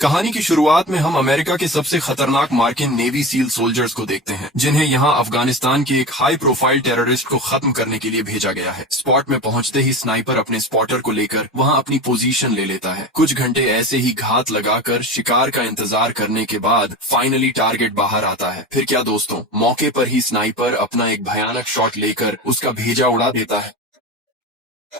कहानी की शुरुआत में हम अमेरिका के सबसे खतरनाक मार्किन नेवी सील सोल्जर्स को देखते हैं, जिन्हें यहाँ अफगानिस्तान के एक हाई प्रोफाइल टेररिस्ट को खत्म करने के लिए भेजा गया है। स्पॉट में पहुंचते ही स्नाइपर अपने स्पॉटर को लेकर वहाँ अपनी पोजीशन ले लेता है। कुछ घंटे ऐसे ही घात लगाकर शिकार का इंतजार करने के बाद फाइनली टारगेट बाहर आता है। फिर क्या दोस्तों, मौके पर ही स्नाइपर अपना एक भयानक शॉट लेकर उसका भेजा उड़ा देता है।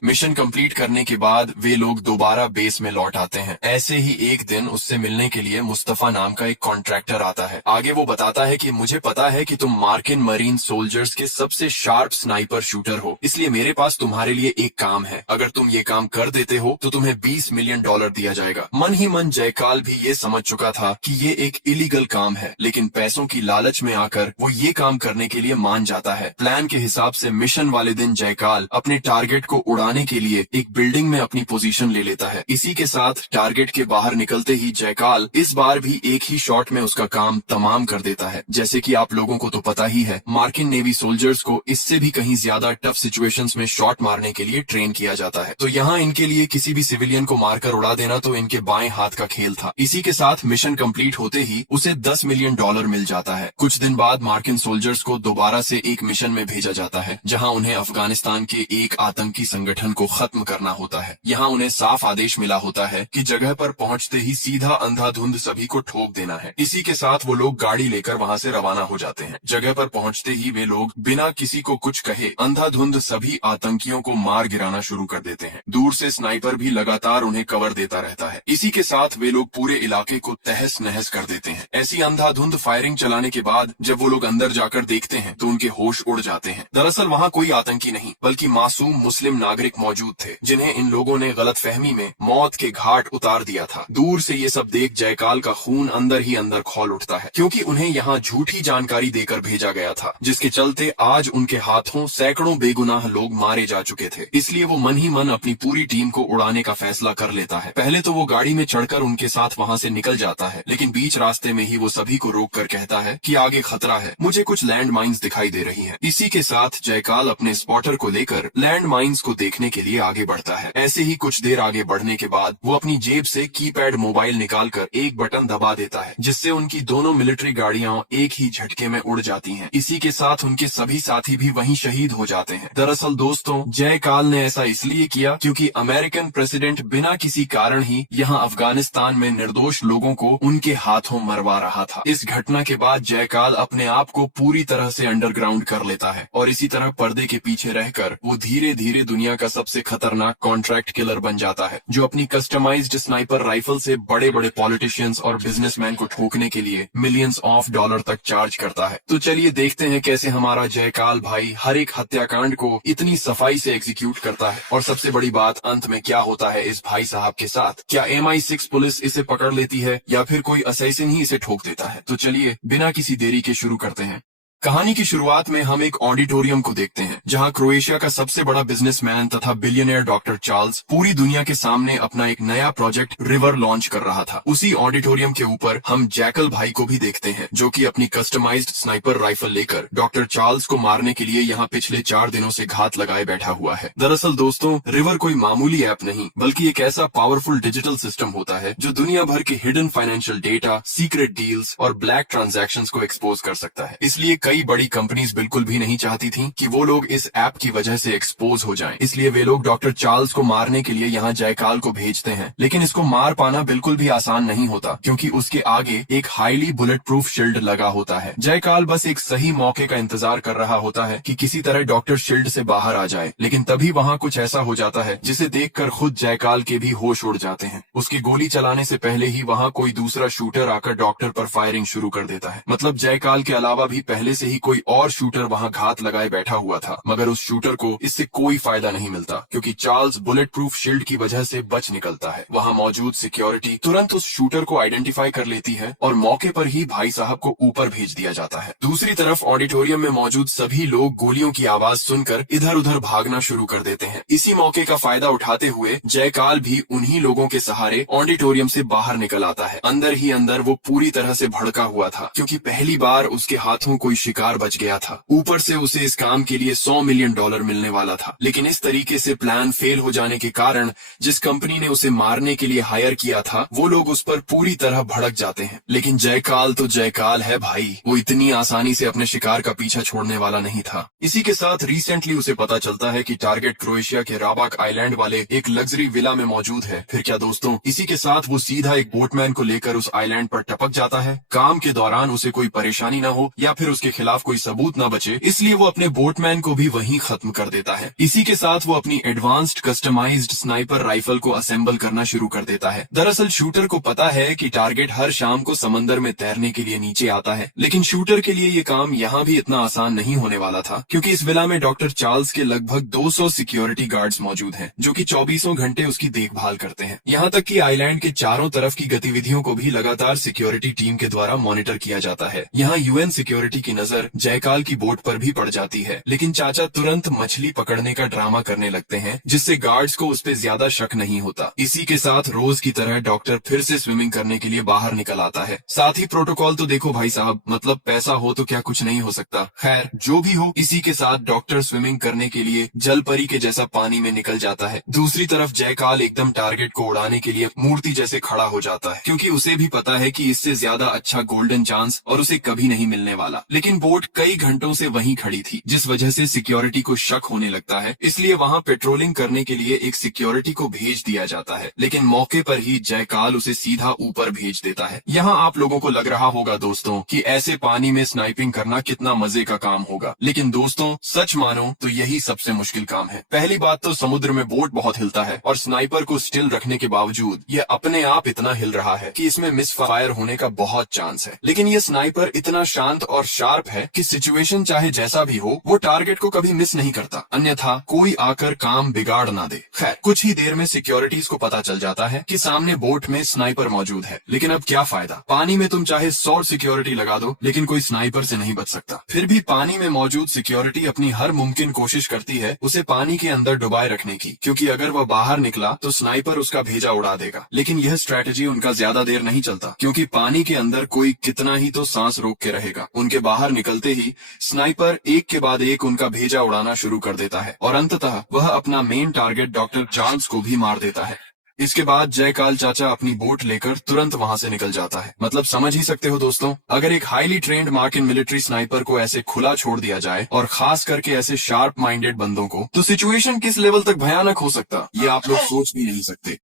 मिशन कंप्लीट करने के बाद वे लोग दोबारा बेस में लौट आते हैं। ऐसे ही एक दिन उससे मिलने के लिए मुस्तफा नाम का एक कॉन्ट्रैक्टर आता है। आगे वो बताता है कि मुझे पता है कि तुम मार्किन मरीन सोल्जर्स के सबसे शार्प स्नाइपर शूटर हो, इसलिए मेरे पास तुम्हारे लिए एक काम है। अगर तुम ये काम कर देते हो तो तुम्हें $20 मिलियन दिया जाएगा। मन ही मन जयकाल भी ये समझ चुका था कि ये एक इलीगल काम है, लेकिन पैसों की लालच में आकर वो ये काम करने के लिए मान जाता है। प्लान के हिसाब से मिशन वाले दिन जयकाल अपने टारगेट को उड़ाने के लिए एक बिल्डिंग में अपनी पोजीशन ले लेता है। इसी के साथ टारगेट के बाहर निकलते ही जयकाल इस बार भी एक ही शॉट में उसका काम तमाम कर देता है। जैसे कि आप लोगों को तो पता ही है, मार्किन नेवी सोल्जर्स को इससे भी कहीं ज्यादा टफ सिचुएशंस में शॉट मारने के लिए ट्रेन किया जाता है। तो यहाँ इनके लिए किसी भी सिविलियन को मारकर उड़ा देना तो इनके बाएं हाथ का खेल था। इसी के साथ मिशन कंप्लीट होते ही उसे $10 मिलियन मिल जाता है। कुछ दिन बाद मार्किन सोल्जर्स को दोबारा से एक मिशन में भेजा जाता है, जहाँ उन्हें अफगानिस्तान के एक आतंकी संगठन को खत्म करना होता है। यहाँ उन्हें साफ आदेश मिला होता है कि जगह पर पहुंचते ही सीधा अंधाधुंध सभी को ठोक देना है। इसी के साथ वो लोग गाड़ी लेकर वहाँ से रवाना हो जाते हैं। जगह पर पहुंचते ही वे लोग बिना किसी को कुछ कहे अंधाधुंध सभी आतंकियों को मार गिराना शुरू कर देते हैं। दूर से स्नाइपर भी लगातार उन्हें कवर देता रहता है। इसी के साथ वे लोग पूरे इलाके को तहस नहस कर देते हैं। ऐसी अंधाधुंध फायरिंग चलाने के बाद जब वो लोग अंदर जाकर देखते हैं तो उनके होश उड़ जाते हैं। दरअसल वहाँ कोई आतंकी नहीं बल्कि मासूम मुस्लिम नागरिक मौजूद थे, जिन्हें इन लोगों ने गलतफहमी में मौत के घाट उतार दिया था। दूर से ये सब देख जयकाल का खून अंदर ही अंदर खौल उठता है, क्योंकि उन्हें यहाँ झूठी जानकारी देकर भेजा गया था, जिसके चलते आज उनके हाथों सैकड़ों बेगुनाह लोग मारे जा चुके थे। इसलिए वो मन ही मन अपनी पूरी टीम को उड़ाने का फैसला कर लेता है। पहले तो वो गाड़ी में चढ़कर उनके साथ वहाँ से निकल जाता है, लेकिन बीच रास्ते में ही वो सभी को रोक कर कहता है कि आगे खतरा है, मुझे कुछ लैंड माइन्स दिखाई दे रही हैं। इसी के साथ जयकाल अपने स्पॉटर को लेकर लैंड माइन्स को देखने के लिए आगे बढ़ता है। ऐसे ही कुछ देर आगे बढ़ने के बाद वो अपनी जेब से कीपैड मोबाइल निकालकर एक बटन दबा देता है, जिससे उनकी दोनों मिलिट्री गाड़ियां एक ही झटके में उड़ जाती हैं। इसी के साथ उनके सभी साथी भी वहीं शहीद हो जाते हैं। दरअसल दोस्तों, जयकाल ने ऐसा इसलिए किया क्योंकि अमेरिकन प्रेसिडेंट बिना किसी कारण ही यहाँ अफगानिस्तान में निर्दोष लोगों को उनके हाथों मरवा रहा था। इस घटना के बाद जयकाल अपने आप को पूरी तरह से अंडरग्राउंड कर लेता है और इसी तरह पर्दे के पीछे रहकर वो धीरे धीरे दुनिया का सबसे खतरनाक कॉन्ट्रैक्ट किलर बन जाता है, जो अपनी कस्टमाइज्ड स्नाइपर राइफल से बड़े बड़े पॉलिटिशियंस और बिजनेसमैन को ठोकने के लिए मिलियंस ऑफ डॉलर तक चार्ज करता है। तो चलिए देखते हैं कैसे हमारा जयकाल भाई हर एक हत्याकांड को इतनी सफाई से एग्जीक्यूट करता है। और सबसे बड़ी बात, अंत में क्या होता है इस भाई साहब के साथ। क्या MI6 पुलिस इसे पकड़ लेती है या फिर कोई असैसिन ही इसे ठोक देता है। तो चलिए बिना किसी देरी के शुरू करते हैं। कहानी की शुरुआत में हम एक ऑडिटोरियम को देखते हैं, जहां क्रोएशिया का सबसे बड़ा बिजनेसमैन तथा बिलियनियर डॉक्टर चार्ल्स पूरी दुनिया के सामने अपना एक नया प्रोजेक्ट रिवर लॉन्च कर रहा था। उसी ऑडिटोरियम के ऊपर हम जैकल भाई को भी देखते हैं, जो कि अपनी कस्टमाइज्ड स्नाइपर राइफल लेकर डॉक्टर चार्ल्स को मारने के लिए यहाँ पिछले 4 दिनों से घात लगाए बैठा हुआ है। दरअसल दोस्तों, रिवर कोई मामूली ऐप नहीं बल्कि एक ऐसा पावरफुल डिजिटल सिस्टम होता है जो दुनिया भर के hidden financial data, secret deals और ब्लैक ट्रांजैक्शंस को एक्सपोज कर सकता है। इसलिए कई बड़ी कंपनीज बिल्कुल भी नहीं चाहती थीं कि वो लोग इस ऐप की वजह से एक्सपोज हो जाएं। इसलिए वे लोग डॉक्टर चार्ल्स को मारने के लिए यहाँ जयकाल को भेजते हैं। लेकिन इसको मार पाना बिल्कुल भी आसान नहीं होता, क्योंकि उसके आगे एक हाईली बुलेट प्रूफ शील्ड लगा होता है। जयकाल बस एक सही मौके का इंतजार कर रहा होता है कि किसी तरह डॉक्टर शील्ड से बाहर आ जाए, लेकिन तभी वहाँ कुछ ऐसा हो जाता है जिसे देखकर खुद जयकाल के भी होश उड़ जाते हैं। उसकी गोली चलाने से पहले ही वहाँ कोई दूसरा शूटर आकर डॉक्टर पर फायरिंग शुरू कर देता है। मतलब जयकाल के अलावा भी पहले से ही कोई और शूटर वहां घात लगाए बैठा हुआ था, मगर उस शूटर को इससे कोई फायदा नहीं मिलता, क्योंकि चार्ल्स बुलेट प्रूफ शील्ड की वजह से बच निकलता है। वहां मौजूद सिक्योरिटी तुरंत उस शूटर को आइडेंटिफाई कर लेती है और मौके पर ही भाई साहब को ऊपर भेज दिया जाता है। दूसरी तरफ ऑडिटोरियम में मौजूद सभी लोग गोलियों की आवाज सुनकर इधर उधर भागना शुरू कर देते हैं। इसी मौके का फायदा उठाते हुए जयकाल भी उन्हीं लोगों के सहारे ऑडिटोरियम से बाहर निकल आता है। अंदर ही अंदर वो पूरी तरह से भड़का हुआ था, क्योंकि पहली बार उसके हाथों कोई शिकार बच गया था। ऊपर से उसे इस काम के लिए $100 मिलियन मिलने वाला था। लेकिन इस तरीके से प्लान फेल हो जाने के कारण जिस कंपनी ने उसे मारने के लिए हायर किया था वो लोग उस पर पूरी तरह भड़क जाते हैं। लेकिन जयकाल तो जयकाल है भाई, वो इतनी आसानी से अपने शिकार का पीछा छोड़ने वाला नहीं था। इसी के साथ रिसेंटली उसे पता चलता है कि टारगेट क्रोएशिया के राबाक आइलैंड वाले एक लग्जरी विला में मौजूद है। फिर क्या दोस्तों, इसी के साथ वो सीधा एक बोटमैन को लेकर उस आइलैंड पर टपक जाता है। काम के दौरान उसे कोई परेशानी न हो या फिर उसके खिलाफ कोई सबूत न बचे, इसलिए वो अपने बोटमैन को भी वहीं खत्म कर देता है। इसी के साथ वो अपनी एडवांस्ड कस्टमाइज्ड स्नाइपर राइफल को असेंबल करना शुरू कर देता है। दरअसल शूटर को पता है कि टारगेट हर शाम को समंदर में तैरने के लिए नीचे आता है, लेकिन शूटर के लिए ये काम यहाँ भी इतना आसान नहीं होने वाला था, क्योंकि इस विला में डॉक्टर चार्ल्स के लगभग 200 सिक्योरिटी गार्ड्स मौजूद हैं, जो कि 24 घंटे उसकी देखभाल करते हैं। यहाँ तक कि आइलैंड के चारों तरफ की गतिविधियों को भी लगातार सिक्योरिटी टीम के द्वारा मॉनिटर किया जाता है। यहाँ यूएन सिक्योरिटी की नजर जयकाल की बोट पर भी पड़ जाती है, लेकिन चाचा तुरंत मछली पकड़ने का ड्रामा करने लगते हैं, जिससे गार्ड्स को उस पर ज्यादा शक नहीं होता। इसी के साथ रोज की तरह डॉक्टर फिर से स्विमिंग करने के लिए बाहर निकल आता है। साथ ही प्रोटोकॉल तो देखो भाई साहब, मतलब पैसा हो तो क्या कुछ नहीं हो सकता। खैर जो भी हो, इसी के साथ डॉक्टर स्विमिंग करने के लिए जल परी के जैसा पानी में निकल जाता है। दूसरी तरफ जयकाल एकदम टारगेट को उड़ाने के लिए मूर्ति जैसे खड़ा हो जाता है, क्योंकि उसे भी पता है कि इससे ज्यादा अच्छा गोल्डन चांस और उसे कभी नहीं मिलने वाला। लेकिन बोट कई घंटों से वहीं खड़ी थी, जिस वजह से सिक्योरिटी को शक होने लगता है। इसलिए वहाँ पेट्रोलिंग करने के लिए एक सिक्योरिटी को भेज दिया जाता है, लेकिन मौके पर ही जयकाल उसे सीधा ऊपर भेज देता है। यहाँ आप लोगों को लग रहा होगा दोस्तों कि ऐसे पानी में स्नाइपिंग करना कितना मजे का काम होगा, लेकिन दोस्तों सच मानो तो यही सबसे मुश्किल काम है। पहली बात तो समुद्र में बोट बहुत हिलता है और स्नाइपर को स्टिल रखने के बावजूद ये अपने आप इतना हिल रहा है कि इसमें मिस फायर होने का बहुत चांस है। लेकिन ये स्नाइपर इतना शांत और शार्प है कि सिचुएशन चाहे जैसा भी हो वो टारगेट को कभी मिस नहीं करता, अन्यथा कोई आकर काम बिगाड़ ना दे। खैर कुछ ही देर में सिक्योरिटीज को पता चल जाता है कि सामने बोट में स्नाइपर मौजूद है, लेकिन अब क्या फायदा, पानी में तुम चाहे 100 सिक्योरिटी लगा दो लेकिन कोई स्नाइपर से नहीं बच सकता। फिर भी पानी में मौजूद सिक्योरिटी अपनी हर मुमकिन कोशिश करती है उसे पानी के अंदर डुबाए रखने की, क्योंकि अगर वह बाहर निकला तो स्नाइपर उसका भेजा उड़ा देगा। लेकिन यह स्ट्रैटेजी उनका ज्यादा देर नहीं चलता, क्योंकि पानी के अंदर कोई कितना ही तो सांस रोक के रहेगा। उनके बाहर निकलते ही स्नाइपर एक के बाद एक उनका भेजा उड़ाना शुरू कर देता है और अंततः वह अपना मेन टारगेट डॉक्टर चार्ल्स को भी मार देता है। इसके बाद जयकाल चाचा अपनी बोट लेकर तुरंत वहां से निकल जाता है। मतलब समझ ही सकते हो दोस्तों, अगर एक highly trend mark in military sniper को ऐसे खुला छोड़ दिया जाए और खास करके ऐसे शार्प माइंडेड बंदों को, तो सिचुएशन किस लेवल तक भयानक हो सकता ये आप लोग सोच भी नहीं सकते।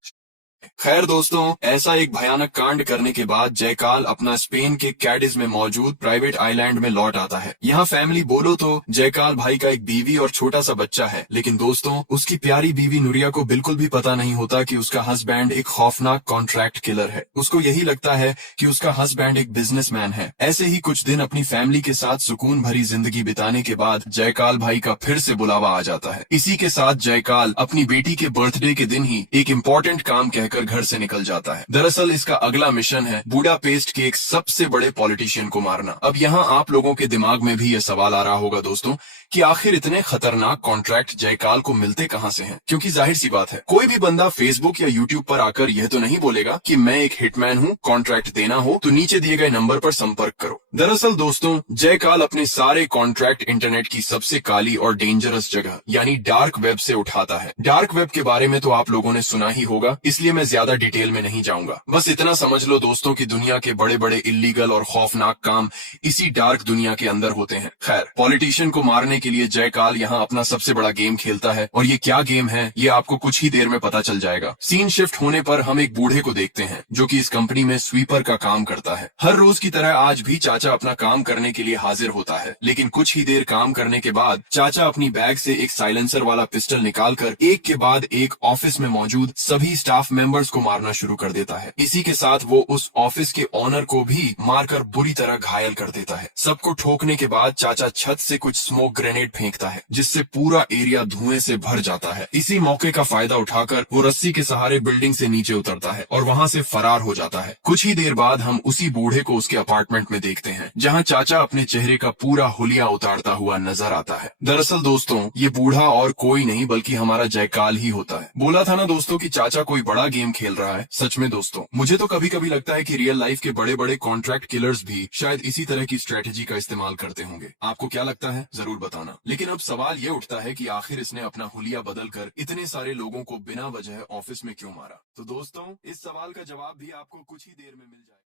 खैर दोस्तों, ऐसा एक भयानक कांड करने के बाद जयकाल अपना स्पेन के कैडिज में मौजूद प्राइवेट आइलैंड में लौट आता है। यहाँ फैमिली बोलो तो जयकाल भाई का एक बीवी और छोटा सा बच्चा है, लेकिन दोस्तों उसकी प्यारी बीवी नुरिया को बिल्कुल भी पता नहीं होता कि उसका हस्बैंड एक खौफनाक कॉन्ट्रैक्ट किलर है। उसको यही लगता है कि उसका हस्बैंड एक बिजनेसमैन है। ऐसे ही कुछ दिन अपनी फैमिली के साथ सुकून भरी जिंदगी बिताने के बाद जयकाल भाई का फिर से बुलावा आ जाता है। इसी के साथ जयकाल अपनी बेटी के बर्थडे के दिन ही एक इम्पोर्टेंट काम कहकर घर से निकल जाता है। दरअसल इसका अगला मिशन है बुडापेस्ट के एक सबसे बड़े पॉलिटिशियन को मारना। अब यहाँ आप लोगों के दिमाग में भी ये सवाल आ रहा होगा दोस्तों कि आखिर इतने खतरनाक कॉन्ट्रैक्ट जयकाल को मिलते कहाँ से हैं? क्योंकि जाहिर सी बात है, कोई भी बंदा फेसबुक या यूट्यूब पर आकर यह तो नहीं बोलेगा कि मैं एक हिटमैन हूँ, कॉन्ट्रैक्ट देना हो तो नीचे दिए गए नंबर पर संपर्क करो। दरअसल दोस्तों जयकाल अपने सारे कॉन्ट्रैक्ट इंटरनेट की सबसे काली और डेंजरस जगह यानी डार्क वेब से उठाता है। डार्क वेब के बारे में तो आप लोगों ने सुना ही होगा, इसलिए मैं ज्यादा डिटेल में नहीं जाऊंगा। बस इतना समझ लो दोस्तों कि दुनिया के बड़े बड़े इलीगल और खौफनाक काम इसी डार्क दुनिया के अंदर होते हैं। खैर पॉलिटिशियन को मारने के लिए जयकाल यहाँ अपना सबसे बड़ा गेम खेलता है, और ये क्या गेम है ये आपको कुछ ही देर में पता चल जाएगा। सीन शिफ्ट होने पर हम एक बूढ़े को देखते हैं जो कि इस कंपनी में स्वीपर का काम करता है। हर रोज की तरह आज भी चाचा अपना काम करने के लिए हाजिर होता है, लेकिन कुछ ही देर काम करने के बाद चाचा अपनी बैग से एक साइलेंसर वाला पिस्टल निकालकर एक के बाद एक ऑफिस में मौजूद सभी स्टाफ मेंबर्स को मारना शुरू कर देता है। इसी के साथ वो उस ऑफिस के ओनर को भी मारकर बुरी तरह घायल कर देता है। सबको ठोकने के बाद चाचा छत से कुछ स्मोक ग्रेनेड फेंकता है, जिससे पूरा एरिया धुएं से भर जाता है। इसी मौके का फायदा उठाकर वो रस्सी के सहारे बिल्डिंग से नीचे उतरता है और वहां से फरार हो जाता है। कुछ ही देर बाद हम उसी बूढ़े को उसके अपार्टमेंट में देखते हैं, जहां चाचा अपने चेहरे का पूरा हुलिया उतारता हुआ नजर आता है। दरअसल दोस्तों, ये बूढ़ा और कोई नहीं बल्कि हमारा जयकाल ही होता है। बोला था ना दोस्तों कि चाचा कोई बड़ा गेम खेल रहा है। सच में दोस्तों, मुझे तो कभी कभी लगता है कि रियल लाइफ के बड़े बड़े कॉन्ट्रैक्ट किलर्स भी शायद इसी तरह की स्ट्रेटेजी का इस्तेमाल करते होंगे। आपको क्या लगता है, जरूर बताना। लेकिन अब सवाल ये उठता है कि आखिर इसने अपना हुलिया बदलकर इतने सारे लोगों को बिना वजह ऑफिस में क्यों मारा? तो दोस्तों, इस सवाल का जवाब भी आपको कुछ ही देर में मिल जाएगा।